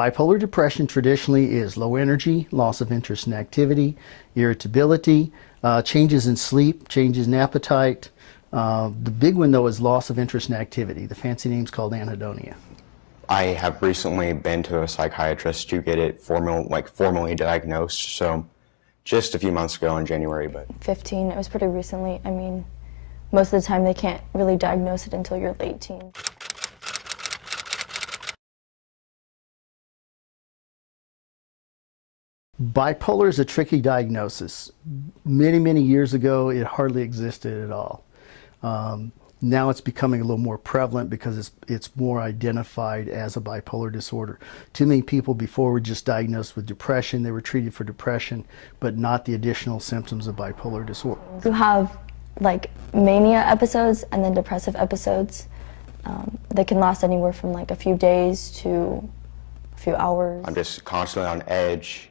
Bipolar depression traditionally is low energy, loss of interest in activity, irritability, changes in sleep, changes in appetite. The big one, though, is loss of interest in activity. The fancy name is called anhedonia. I have recently been to a psychiatrist to get it formally diagnosed, so just a few months ago in January. But 15, it was pretty recently. I mean, most of the time they can't really diagnose it until you're late teen. Bipolar is a tricky diagnosis. Many years ago, it hardly existed at all. Now it's becoming a little more prevalent because it's more identified as a bipolar disorder. Too many people before were just diagnosed with depression. They were treated for depression, but not the additional symptoms of bipolar disorder. You have like mania episodes and then depressive episodes. They can last anywhere from like a few days to a few hours. I'm just constantly on edge.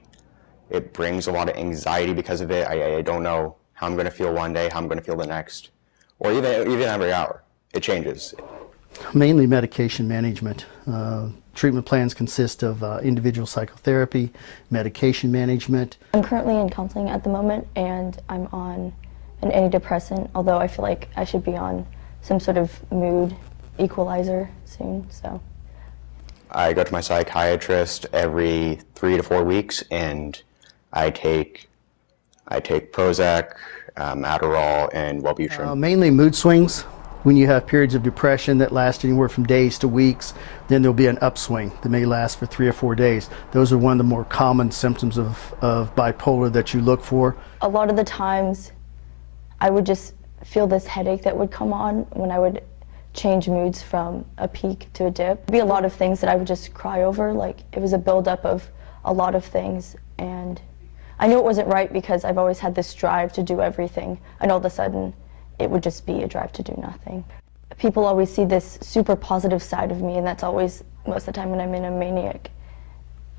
It brings a lot of anxiety because of it. I don't know how I'm going to feel one day, how I'm going to feel the next, or even every hour. It changes. Mainly medication management. Treatment plans consist of individual psychotherapy, medication management. I'm currently in counseling at the moment, and I'm on an antidepressant, although I feel like I should be on some sort of mood equalizer soon. So I go to my psychiatrist every 3 to 4 weeks, and I take Prozac, Adderall, and Wellbutrin. Mainly mood swings. When you have periods of depression that last anywhere from days to weeks, then there'll be an upswing that may last for 3 or 4 days. Those are one of the more common symptoms of bipolar that you look for. A lot of the times I would just feel this headache that would come on when I would change moods from a peak to a dip. There'd be a lot of things that I would just cry over. Like, it was a buildup of a lot of things, and I knew it wasn't right because I've always had this drive to do everything, and all of a sudden it would just be a drive to do nothing. People always see this super positive side of me, and that's always most of the time when I'm in a maniac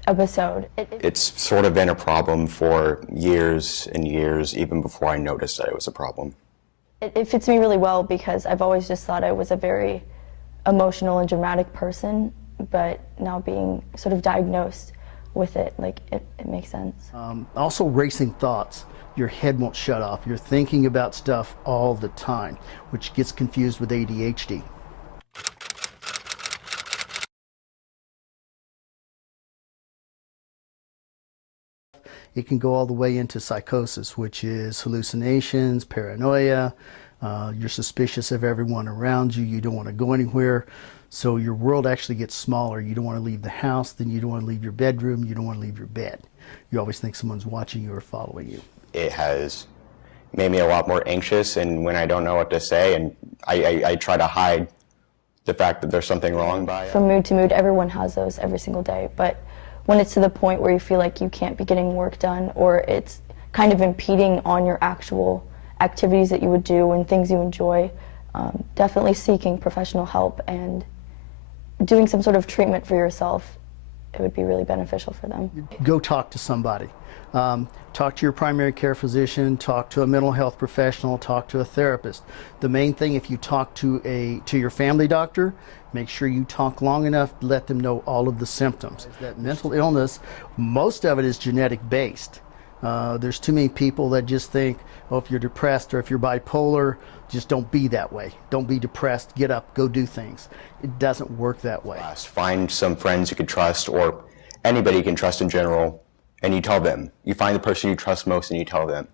episode. It's sort of been a problem for years and years, even before I noticed that it was a problem. It fits me really well because I've always just thought I was a very emotional and dramatic person, but now being sort of diagnosed with it, like, it makes sense. Also racing thoughts. Your head won't shut off. You're thinking about stuff all the time, which gets confused with ADHD. It can go all the way into psychosis, which is hallucinations, paranoia. You're suspicious of everyone around you. You don't want to go anywhere. So your world actually gets smaller. You don't want to leave the house, then you don't want to leave your bedroom, you don't want to leave your bed. You always think someone's watching you or following you. It has made me a lot more anxious, and when I don't know what to say, and I try to hide the fact that there's something wrong by it. From mood to mood, everyone has those every single day, but when it's to the point where you feel like you can't be getting work done, or it's kind of impeding on your actual activities that you would do and things you enjoy, definitely seeking professional help and doing some sort of treatment for yourself, it would be really beneficial for them. Go talk to somebody. Talk to your primary care physician, talk to a mental health professional, talk to a therapist. The main thing, if you talk to your family doctor, make sure you talk long enough to let them know all of the symptoms. That mental illness, most of it is genetic based. There's too many people that just think, oh, if you're depressed or if you're bipolar, just don't be that way. Don't be depressed, get up, go do things. It doesn't work that way. Find some friends you can trust, or anybody you can trust in general, and you tell them. You find the person you trust most and you tell them.